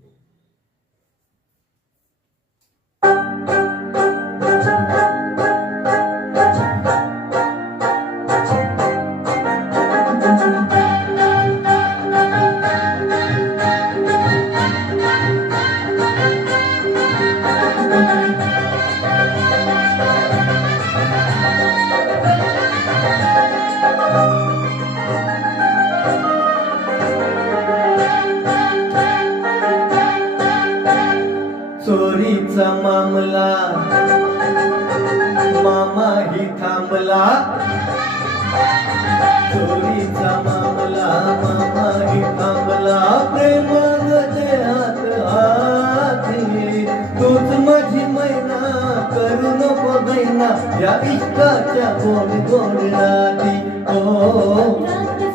Amen. चोरीचा मामला. मामा ही थांबला. चोरीचा मामला मामा ही थांबला. प्रेमामध्ये हात हाती तूच माझी मैना करू नको बैना या इष्टाच्या कोण कोण राती ओ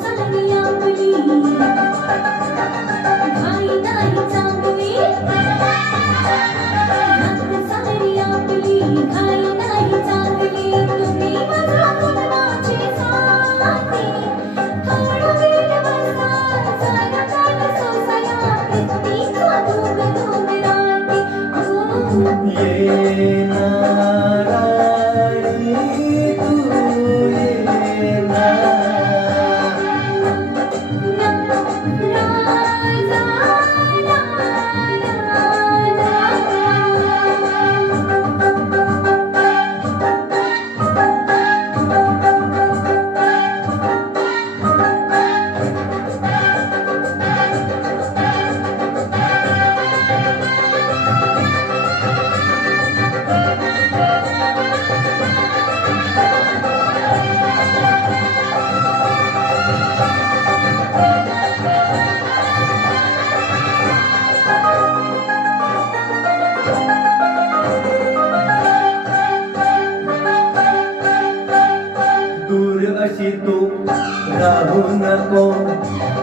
नको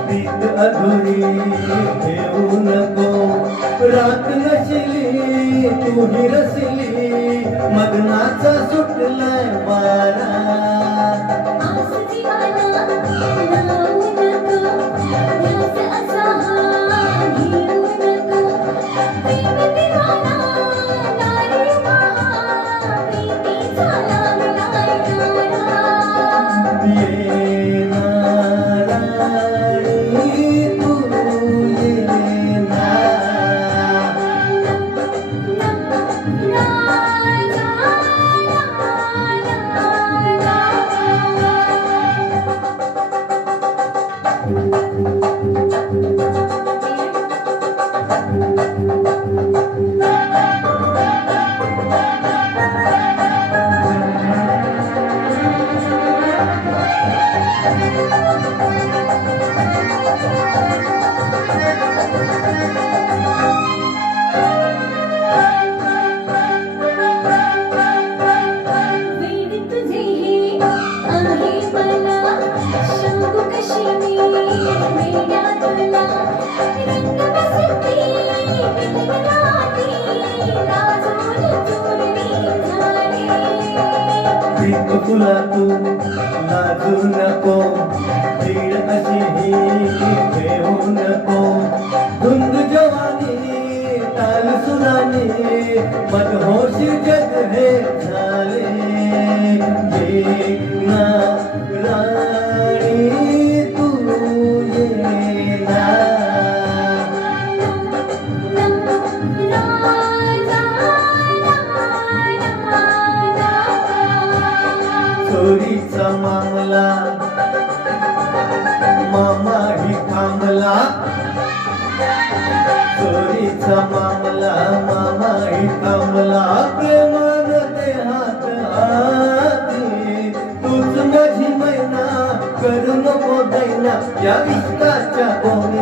प्रीत अधुरी ठेवू नको. रात नशिली तू ही रसली मग्नाचा सुटलाय वारा तुला तू लाजू नको तीड अशी ही घेऊ नको. मामला. मामाही थांबला. चोरीचा मामला मामाही थांबला. प्रेमान ते हात आधी तूच माझी मैना करू नको दैना. या विश्वाच्या गोणी